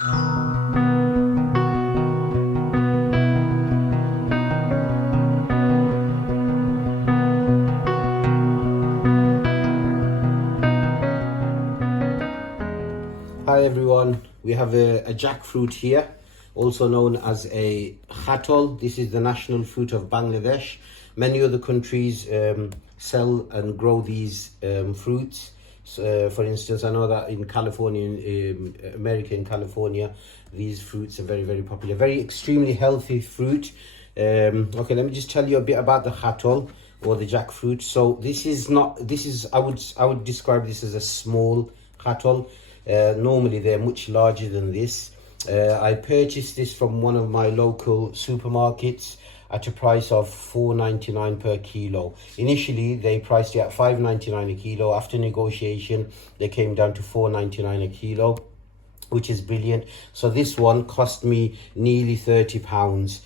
Hi everyone, we have a jackfruit here, also known as a khatol. This is the national fruit of Bangladesh. Many other countries sell and grow these fruits. For instance, I know that in California, America, in California, these fruits are very popular. Very extremely healthy fruit. Okay, let me just tell you a bit about the khatol or the jackfruit. So I would describe this as a small khatol. Normally they're much larger than this. I purchased this from one of my local supermarkets at a price of $4.99 per kilo. Initially they priced it at $5.99 a kilo. After negotiation they came down to $4.99 a kilo, which is brilliant. So this one cost me nearly £30.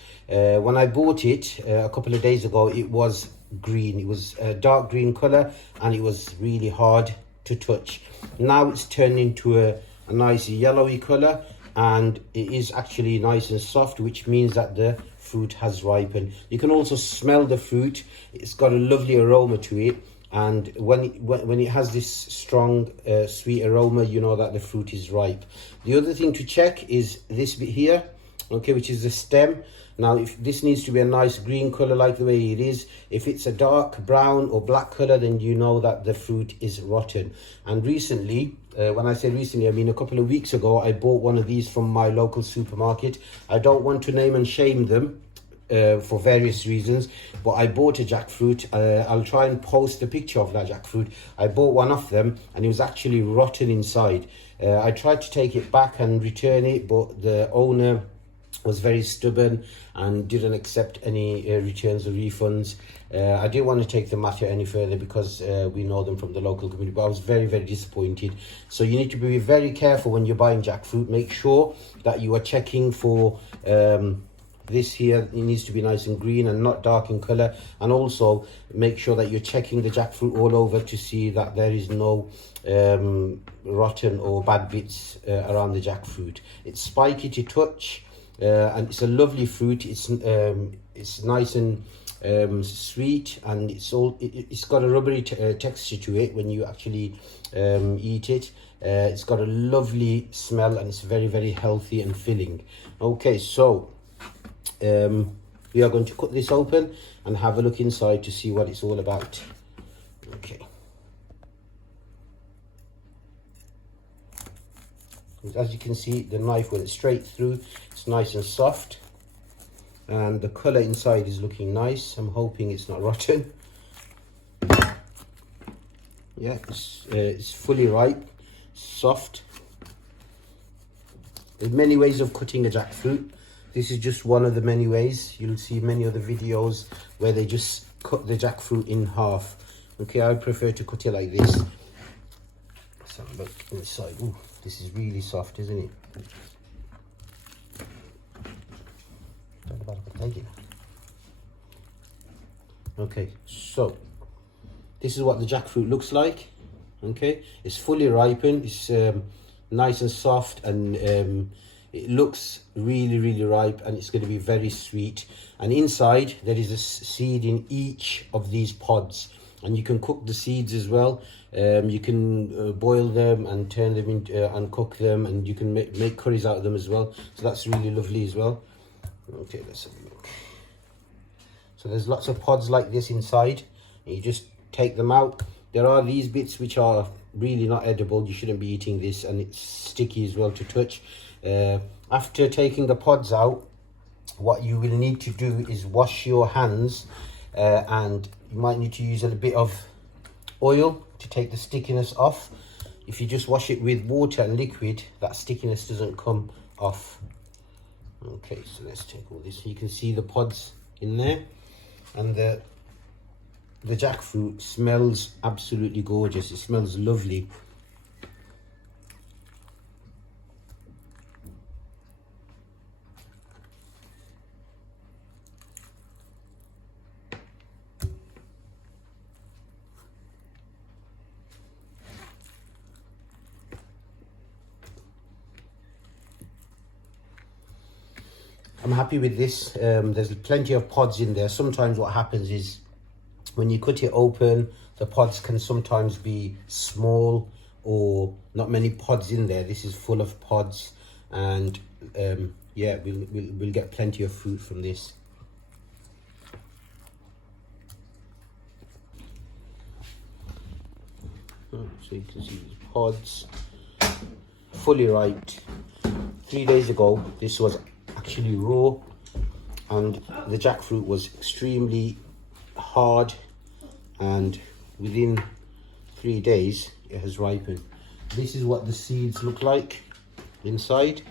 When I bought it a couple of days ago, it was green. It was a dark green color and it was really hard to touch. Now it's turned into a nice yellowy color and it is actually nice and soft, which means that the fruit has ripened. You can also smell the fruit. It's got a lovely aroma to it, and when it has this strong sweet aroma, you know that the fruit is ripe. The other thing to check is this bit here, okay, which is the stem. Now if this needs to be a nice green color like the way it is. If it's a dark brown or black color, then you know that the fruit is rotten. And recently, when I say recently, I mean a couple of weeks ago, I bought one of these from my local supermarket. I don't want to name and shame them for various reasons, but I bought a jackfruit. I'll try and post a picture of that jackfruit. I bought one of them and it was actually rotten inside. I tried to take it back and return it, but the owner was very stubborn and didn't accept any returns or refunds. I didn't want to take the matter any further because we know them from the local community, but I was very disappointed. So you need to be very careful when you're buying jackfruit. Make sure that you are checking for this here. It needs to be nice and green and not dark in color, and also make sure that you're checking the jackfruit all over to see that there is no rotten or bad bits around the jackfruit. It's spiky to touch, and it's a lovely fruit. It's nice and sweet, and it's got a rubbery texture to it when you actually eat it. It's got a lovely smell and it's very healthy and filling. Okay, so we are going to cut this open and have a look inside to see what it's all about. Okay. As you can see, the knife went straight through. It's nice and soft, and the color inside is looking nice. I'm hoping it's not rotten. Yeah, it's fully ripe, soft. There's many ways of cutting a jackfruit. This is just one of the many ways. You'll see many other videos where they just cut the jackfruit in half. Okay, I prefer to cut it like this. Let's have a look inside. Ooh, this is really soft, isn't it? Okay, so this is what the jackfruit looks like. Okay, it's fully ripened. It's nice and soft, and it looks really ripe, and it's going to be very sweet. And inside there is a seed in each of these pods, and you can cook the seeds as well. You can boil them and turn them into and cook them, and you can make curries out of them as well. So that's really lovely as well. Okay, let's have a look. So there's lots of pods like this inside. You just take them out. There are these bits which are really not edible. You shouldn't be eating this, and it's sticky as well to touch. After taking the pods out, what you will need to do is wash your hands, and you might need to use a bit of oil to take the stickiness off. If you just wash it with water and liquid, that stickiness doesn't come off. Okay, so let's take all this. You can see the pods in there, and the jackfruit smells absolutely gorgeous. It smells lovely. I'm happy with this. There's plenty of pods in there. Sometimes what happens is when you cut it open, the pods can sometimes be small or not many pods in there. This is full of pods, and yeah, we'll get plenty of fruit from this. So you can see these pods, fully ripe. 3 days ago, this was actually raw, and the jackfruit was extremely hard, and within 3 days it has ripened. This is what the seeds look like inside.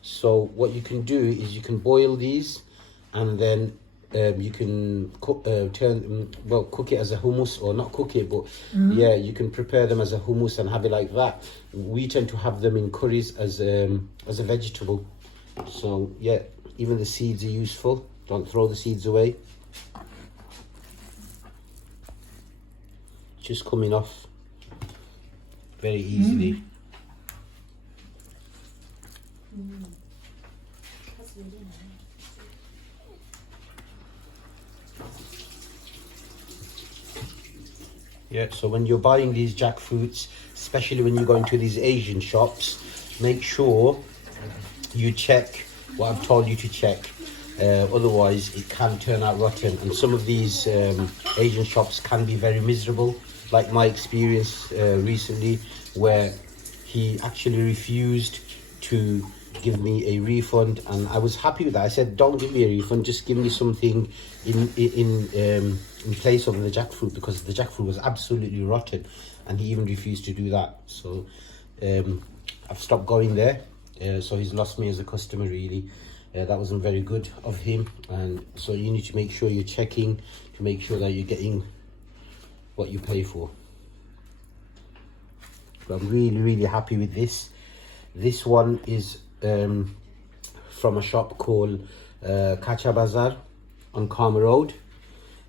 So what you can do is you can boil these, and then you can cook it as a hummus, or not cook it, but yeah, you can prepare them as a hummus and have it like that. We tend to have them in curries as a vegetable. So yeah, even the seeds are useful. Don't throw the seeds away. Just coming off very easily. Yeah, so when you're buying these jackfruits, especially when you go into these Asian shops, make sure you check what I've told you to check. Otherwise, it can turn out rotten. And some of these Asian shops can be very miserable, like my experience recently, where he actually refused to give me a refund, and I was happy with that. I said, don't give me a refund, just give me something in place of the jackfruit, because the jackfruit was absolutely rotten, and he even refused to do that. So I've stopped going there. So he's lost me as a customer, really. That wasn't very good of him, and so you need to make sure you're checking to make sure that you're getting what you pay for. But I'm really happy with this. This one is from a shop called Kacha Bazar on Karma Road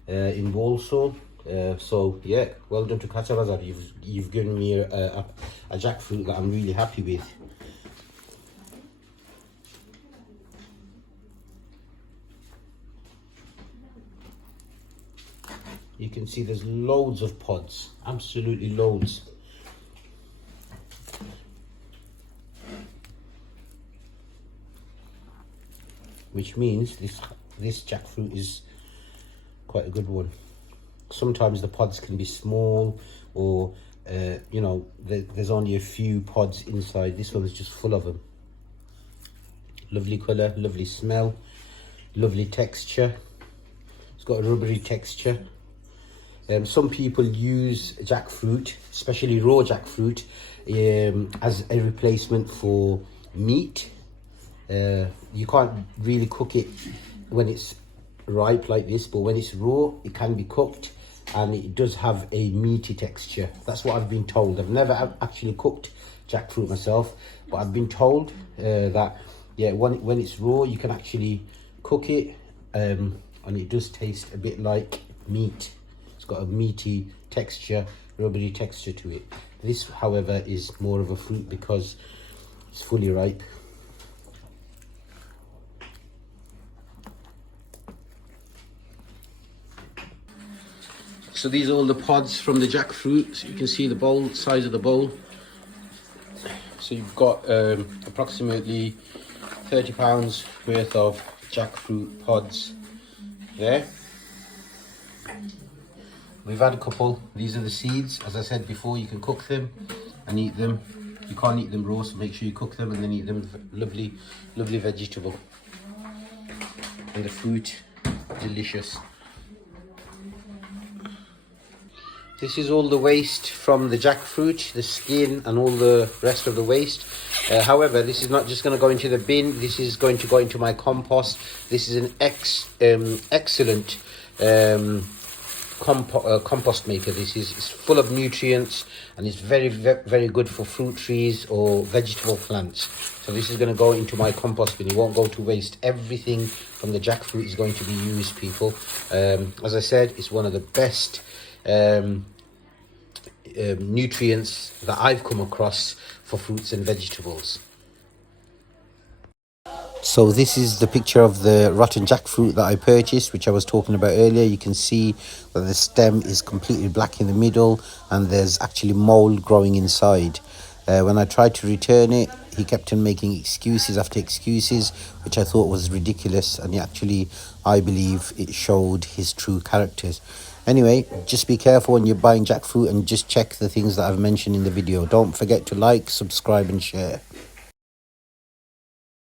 in Walsall. So yeah, well done to Kacha Bazar. You've given me a jackfruit that I'm really happy with. You can see there's loads of pods, absolutely loads. Which means this jackfruit is quite a good one. Sometimes the pods can be small, or you know, there's only a few pods inside. This one is just full of them. Lovely colour, lovely smell, lovely texture. It's got a rubbery texture. Some people use jackfruit, especially raw jackfruit, as a replacement for meat. You can't really cook it when it's ripe like this, but when it's raw, it can be cooked, and it does have a meaty texture. That's what I've been told. I've never actually cooked jackfruit myself, but I've been told that yeah, when it's raw, you can actually cook it, and it does taste a bit like meat. It's got a meaty texture, rubbery texture to it. This, however, is more of a fruit because it's fully ripe. So these are all the pods from the jackfruit. So you can see the bowl, size of the bowl. So you've got approximately £30 worth of jackfruit pods there. We've had a couple. These are the seeds. As I said before, you can cook them and eat them. You can't eat them raw, so make sure you cook them and then eat them. Lovely, lovely vegetable. And the fruit, delicious. This is all the waste from the jackfruit, the skin and all the rest of the waste. However, this is not just going to go into the bin. This is going to go into my compost. This is an excellent compost maker. It's full of nutrients, and it's very good for fruit trees or vegetable plants. So this is going to go into my compost bin. It won't go to waste. Everything from the jackfruit is going to be used, people. As I said, it's one of the best nutrients that I've come across for fruits and vegetables. So this is the picture of the rotten jackfruit that I purchased, which I was talking about earlier. You can see that the stem is completely black in the middle and there's actually mold growing inside. When I tried to return it, he kept on making excuses after excuses, which I thought was ridiculous, and actually I believe it showed his true characters. Anyway, just be careful when you're buying jackfruit and just check the things that I've mentioned in the video. Don't forget to like, subscribe and share.